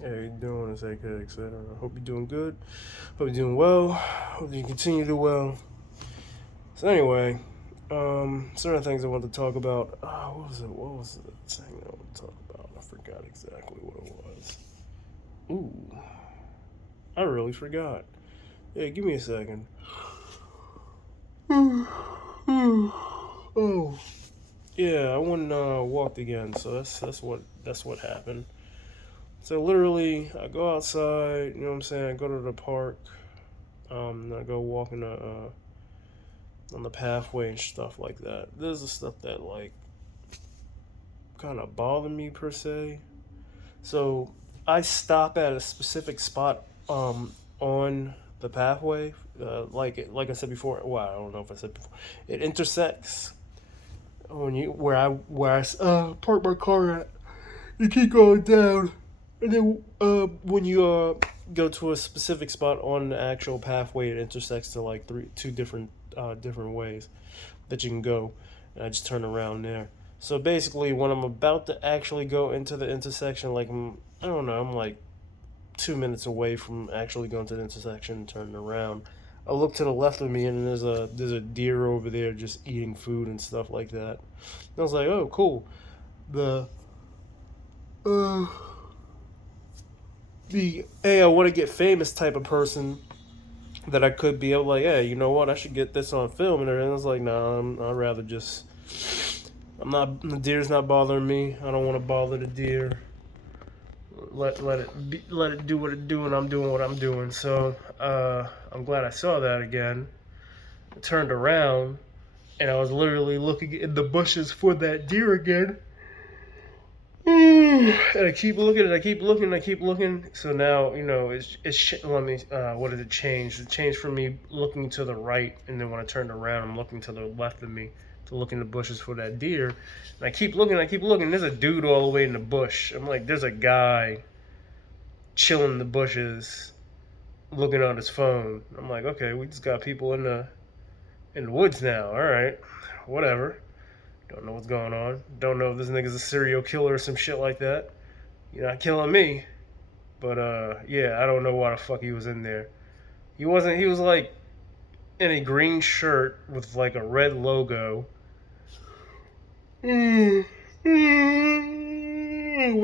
Hey, how you doing? It's AK, etc. Hope you're doing good. Hope you're doing well. Hope you continue to do well. So anyway, certain things I want to talk about. What was it? What was the thing I want to talk about? I forgot exactly what it was. Ooh, I really forgot. Yeah, give me a second. Oh, yeah, I went and walked again. So that's what happened. So literally, I go outside. You know what I'm saying? I go to the park. And I go walking on the pathway and stuff like that. There's the stuff that like kind of bother me per se. So I stop at a specific spot on the pathway. Like I said before. Well, I don't know if I said before. It intersects when you where I park my car at. You keep going down, and then when you go to a specific spot on the actual pathway, it intersects to like two different ways that you can go, and I just turn around there. So basically, when I'm about to actually go into the intersection, like I don't know, I'm like 2 minutes away from actually going to the intersection and turning around. I look to the left of me, and there's a deer over there just eating food and stuff like that. And I was like, oh, cool. The uh, the hey, I want to get famous type of person that I could be. I'm like, hey, you know what? I should get this on film, and everything. I was like, nah, I'd rather just. I'm not. The deer's not bothering me. I don't want to bother the deer. Let it do what it do, and I'm doing what I'm doing. So I'm glad I saw that again. I turned around, and I was literally looking in the bushes for that deer again. And I keep looking, and I keep looking, and I keep looking. So now, let me. What did it change? It changed from me looking to the right, and then when I turned around, I'm looking to the left of me to look in the bushes for that deer. And I keep looking, I keep looking. There's a dude all the way in the bush. I'm like, there's a guy chilling in the bushes, looking on his phone. I'm like, okay, we just got people in the woods now. All right, whatever. Don't know what's going on. Don't know if this nigga's a serial killer or some shit like that. You're not killing me. But yeah, I don't know why the fuck he was in there. He wasn't. He was like in a green shirt with like a red logo. With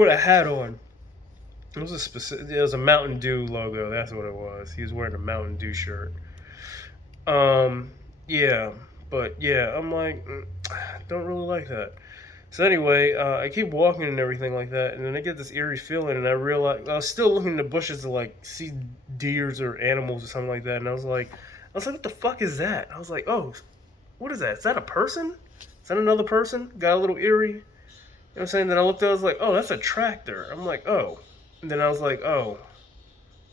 a hat on. It was a specific. It was a Mountain Dew logo. That's what it was. He was wearing a Mountain Dew shirt. Um, yeah, but yeah, I'm like, don't really like that. So anyway, I keep walking and everything like that, and then I get this eerie feeling, and I realize I was still looking in the bushes to like see deers or animals or something like that, and I was like, what the fuck is that? I was like, oh, what is that? Is that a person? Is that another person? Got a little eerie. You know what I'm saying? Then I looked, I was like, oh, that's a tractor. I'm like, oh, and then I was like, oh,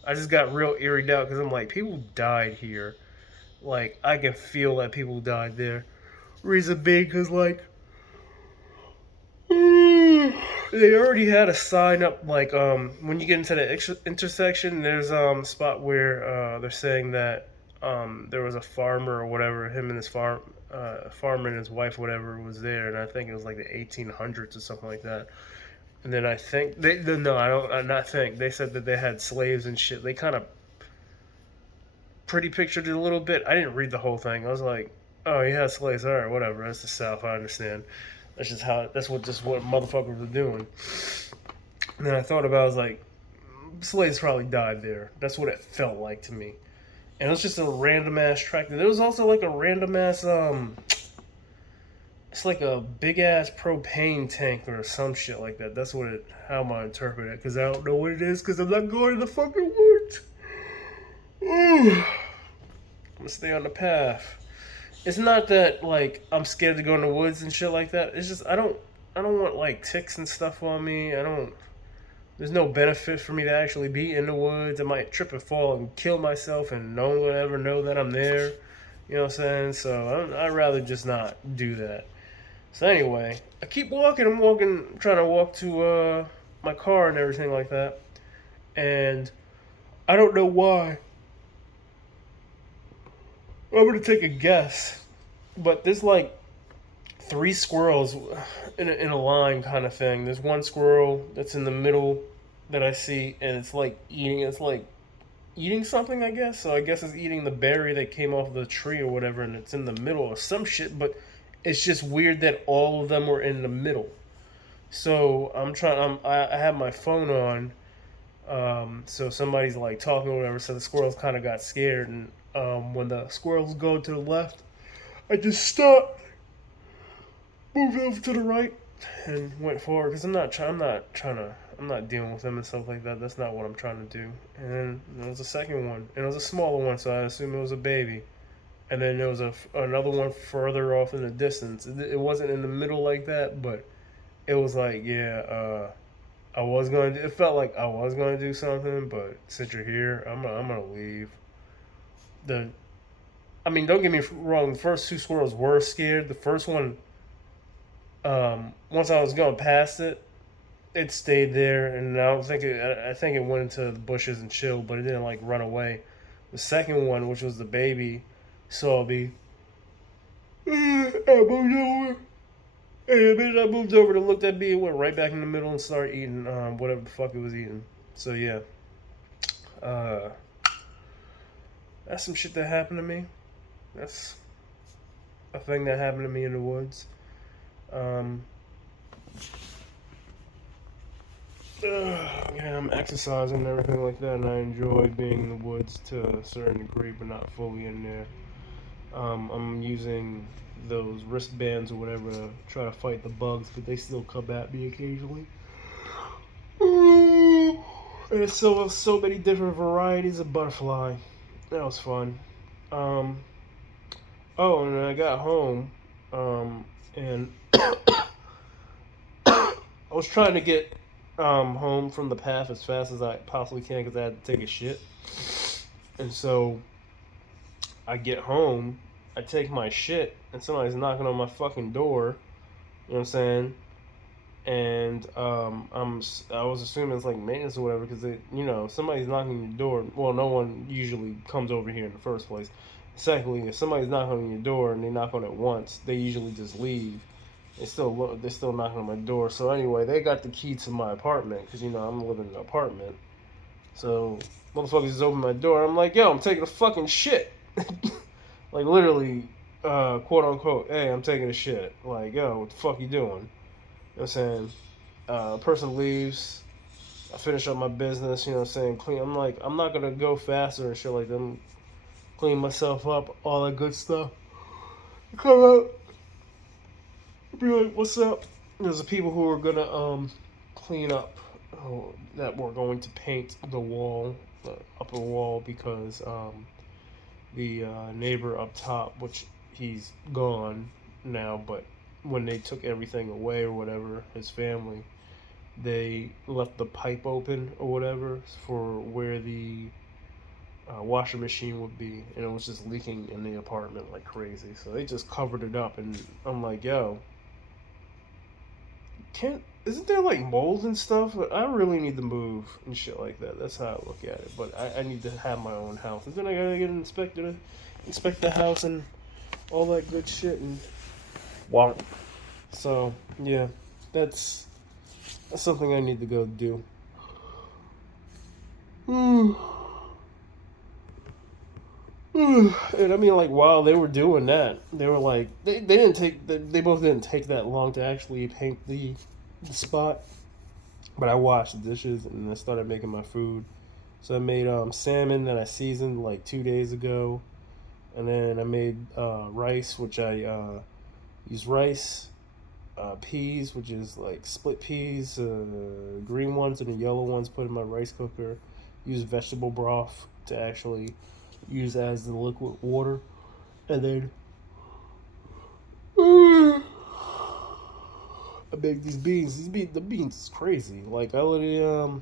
I just got real eerie out because I'm like, people died here. Like I can feel that people died there. Reason being, because like they already had a sign up like when you get into the intersection there's spot where they're saying that there was a farmer or whatever, him and his farmer and his wife whatever was there, and I think it was like the 1800s or something like that. And then I think they no, I not think they said that they had slaves and shit. They kind of pretty pictured it a little bit. I didn't read the whole thing. I was like, oh, he had slaves, all right, whatever, that's the South, I understand. That's what motherfuckers were doing. And then I thought about it, I was like, slaves probably died there. That's what it felt like to me. And it was just a random ass track. There was also like a random ass it's like a big ass propane tank or some shit like that. That's what it how am I interpret it? Because I don't know what it is because I'm not going to the fucking woods. I'm gonna stay on the path. It's not that like I'm scared to go in the woods and shit like that. It's just I don't want like ticks and stuff on me. I don't There's no benefit for me to actually be in the woods. I might trip and fall and kill myself, and no one will ever know that I'm there. You know what I'm saying? So I'd rather just not do that. So anyway, I keep walking. I'm walking, trying to walk to my car and everything like that. And I don't know why. I'm gonna take a guess, but there's like three squirrels in a line kind of thing. There's one squirrel that's in the middle. that I see, and it's like eating. It's like eating something, I guess. So I guess it's eating the berry that came off the tree or whatever, and it's in the middle or some shit. But it's just weird that all of them were in the middle. So I'm trying. I have my phone on. So somebody's like talking or whatever. So the squirrels kind of got scared, and when the squirrels go to the left, I just stopped, moved over to the right, and went forward because I'm not trying to. I'm not dealing with them and stuff like that. That's not what I'm trying to do. And then there was a second one, and it was a smaller one, so I assume it was a baby. And then there was another one further off in the distance. It wasn't in the middle like that, but it was like, yeah, I was going to. It felt like I was going to do something, but since you're here, I'm gonna leave. The I mean, don't get me wrong. The first two squirrels were scared. The first one, once I was going past it, it stayed there, and I don't think it. I think it went into the bushes and chilled, but it didn't like run away. The second one, which was the baby, saw me. I moved over. And the minute I moved over to look at me, it went right back in the middle and started eating whatever the fuck it was eating. So yeah, uh, that's some shit that happened to me. That's a thing that happened to me in the woods. Um, yeah, I'm exercising and everything like that, and I enjoy being in the woods to a certain degree, but not fully in there. I'm using those wristbands or whatever to try to fight the bugs, but they still come at me occasionally. And it's so many different varieties of butterfly. That was fun. Um, oh, and then I got home, and I was trying to get home from the path as fast as I possibly can because I had to take a shit. And so I get home, I take my shit, and somebody's knocking on my fucking door. You know what I'm saying? And I was assuming it's like maintenance or whatever because somebody's knocking on your door. Well, no one usually comes over here in the first place. Secondly, if somebody's knocking on your door and they knock on it once, they usually just leave. They're still knocking on my door. So anyway, they got the key to my apartment because I'm living in an apartment. So motherfuckers just open my door. I'm like, yo, I'm taking a fucking shit. Like literally, quote unquote. Hey, I'm taking a shit. Like, yo, what the fuck you doing? You know what I'm saying? A person leaves. I finish up my business. You know what I'm saying? Clean. I'm like, I'm not gonna go faster and shit like them. Clean myself up, all that good stuff. Come out. Be like, what's up? There's the people who are gonna clean up. That we're going to paint the wall, the upper wall, because the neighbor up top, which he's gone now, but when they took everything away or whatever, his family, they left the pipe open or whatever for where the washer machine would be, and it was just leaking in the apartment like crazy. So they just covered it up, and I'm like, yo, can't isn't there like mold and stuff? I really need to move and shit like that. That's how I look at it. But I need to have my own house, and then I gotta get an inspector to inspect the house and all that good shit. And wow. So yeah, that's something I need to go do. And I mean, like, while they were doing that, they were like, they didn't they both didn't take that long to actually paint the spot. But I washed the dishes and I started making my food. So I made salmon that I seasoned like 2 days ago, and then I made rice, which I use rice, peas, which is like split peas, green ones and the yellow ones, put in my rice cooker. Use vegetable broth to actually use as the liquid water, and then I make these beans. The beans is crazy. Like I literally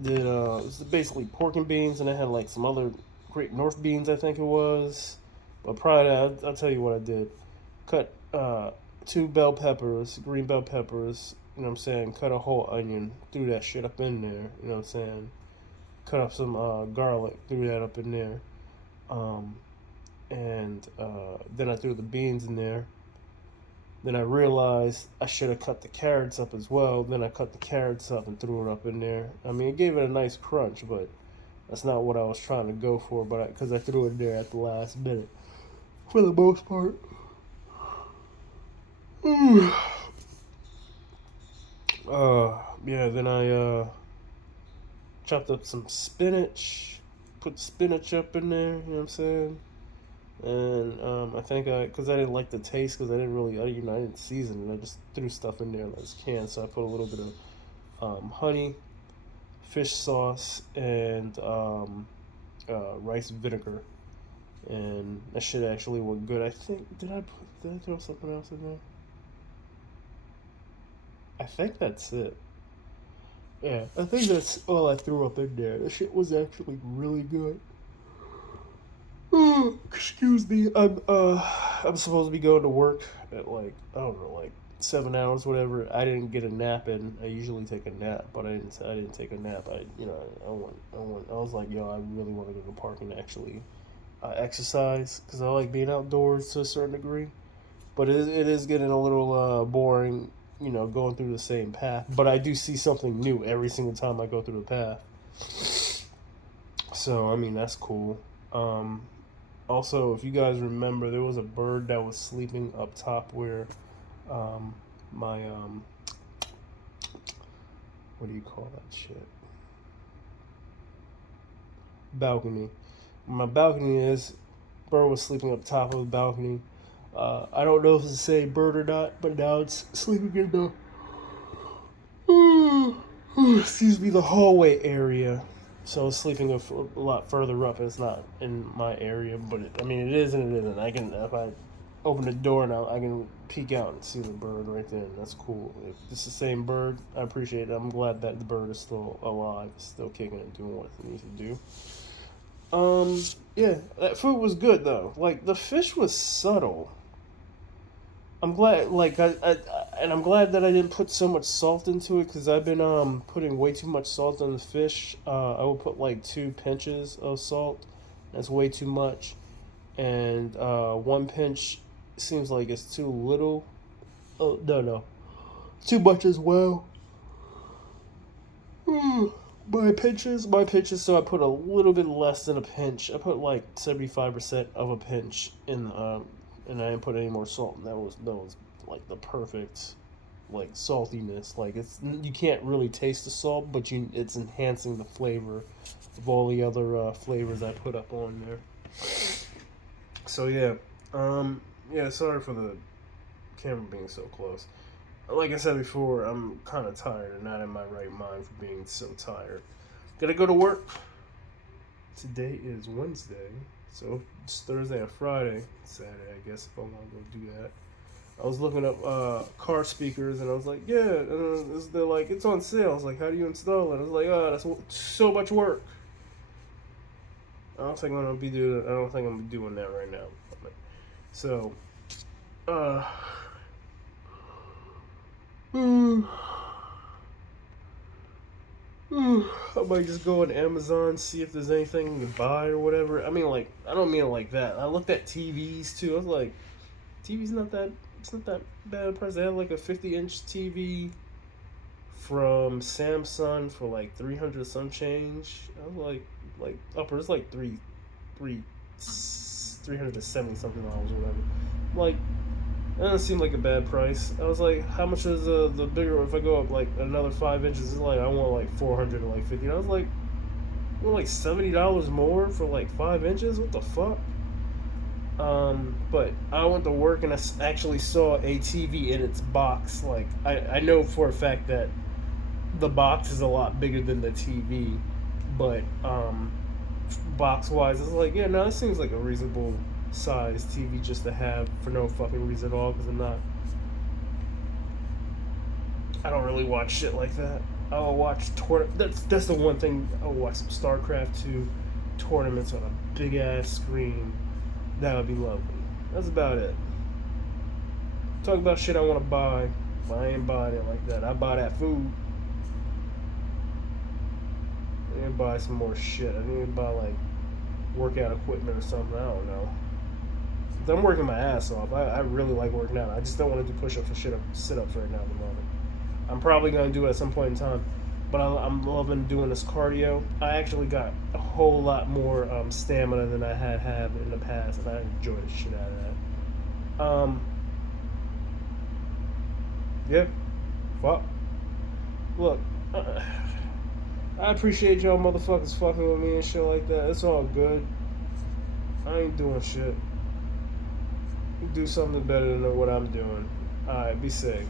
did it's basically pork and beans, and I had like some other Great North beans, I think it was. But prior to that, I'll tell you what I did. Cut two bell peppers, green bell peppers. You know what I'm saying? Cut a whole onion, threw that shit up in there. You know what I'm saying? Cut up some garlic, threw that up in there. And then I threw the beans in there. Then I realized I should have cut the carrots up as well. Then I cut the carrots up and threw it up in there. I mean, it gave it a nice crunch, but that's not what I was trying to go for. But because I threw it there at the last minute, for the most part. uh, yeah. Then I chopped up some spinach, put spinach up in there. You know what I'm saying? And I think because I didn't like the taste, because I didn't really, I didn't season it. I just threw stuff in there that's canned. So I put a little bit of honey, fish sauce, and rice vinegar, and that shit actually went good. I think did I throw something else in there? I think that's it. Yeah, I think that's all I threw up in there. The shit was actually really good. Excuse me. I'm supposed to be going to work at like, I don't know, like 7 hours, whatever. I didn't get a nap in. I usually take a nap, but I didn't take a nap. I was like, yo, I really want to go to the park and actually exercise, because I like being outdoors to a certain degree. But it is getting a little boring, going through the same path. But I do see something new every single time I go through the path. So I mean, that's cool. Um, Also, if you guys remember, there was a bird that was sleeping up top where my what do you call that shit? Balcony. My balcony is, bird was sleeping up top of the balcony. I don't know if it's the same bird or not, but now it's sleeping in the excuse me, the hallway area. So it's sleeping a lot further up. It's not in my area, but I mean, it is and it isn't. I can, if I open the door now, I can peek out and see the bird right there. And that's cool. If it's the same bird, I appreciate it. I'm glad that the bird is still alive, still kicking and doing what it needs to do. Yeah, that food was good though. Like the fish was subtle. I'm glad, like and I'm glad that I didn't put so much salt into it, because I've been putting way too much salt on the fish. I will put like 2 pinches of salt. That's way too much, and 1 pinch seems like it's too little. Oh no, no, too much as well. My pinches. So I put a little bit less than a pinch. I put like 75% of a pinch in, and I didn't put any more salt. And that was like the perfect, like saltiness. Like you can't really taste the salt, but it's enhancing the flavor of all the other flavors I put up on there. So yeah, yeah. Sorry for the camera being so close. Like I said before, I'm kind of tired and not in my right mind for being so tired. Gotta go to work. Today is Wednesday, so it's Thursday or Friday, Saturday, I guess, if I want to go do that. I was looking up car speakers, and I was like, yeah, and they're like, it's on sale. I was like, how do you install it? I was like, oh, that's so much work. I don't think I'm gonna be doing. I don't think I'm gonna be doing that right now. So, uh, I might just go on Amazon, see if there's anything to buy or whatever. I mean, like, I don't mean it like that. I looked at TVs too. I was like, TV's not that. It's not that bad a price. They have like a 50-inch TV from Samsung for like 300 some change. I was like upper. It's like three 370 something dollars or whatever. Like, that doesn't seem like a bad price. I was like, how much is the bigger? If I go up like another 5 inches, it's like I want like 400 or like 50. And I was like, I want like $70 more for like 5 inches. What the fuck? But I went to work and I actually saw a TV in its box. Like I know for a fact that the box is a lot bigger than the TV, but box wise, it's like, yeah, no, this seems like a reasonable size TV just to have for no fucking reason at all. Because I don't really watch shit like that. I'll watch That's the one thing. I'll watch some StarCraft 2 tournaments on a big ass screen. That would be lovely. That's about it. Talk about shit I want to buy, but I ain't buying it like that. I buy that food. I need to buy some more shit. I need to buy like workout equipment or something. I don't know. I'm working my ass off. I really like working out. I just don't want to do push-ups or sit-ups right now at the moment. I'm probably going to do it at some point in time. But I'm loving doing this cardio. I actually got a whole lot more stamina than I had in the past, and I enjoy the shit out of that. Yeah, fuck. Look, I appreciate y'all motherfuckers fucking with me and shit like that. It's all good. I ain't doing shit. Do something better than what I'm doing. Alright, be safe.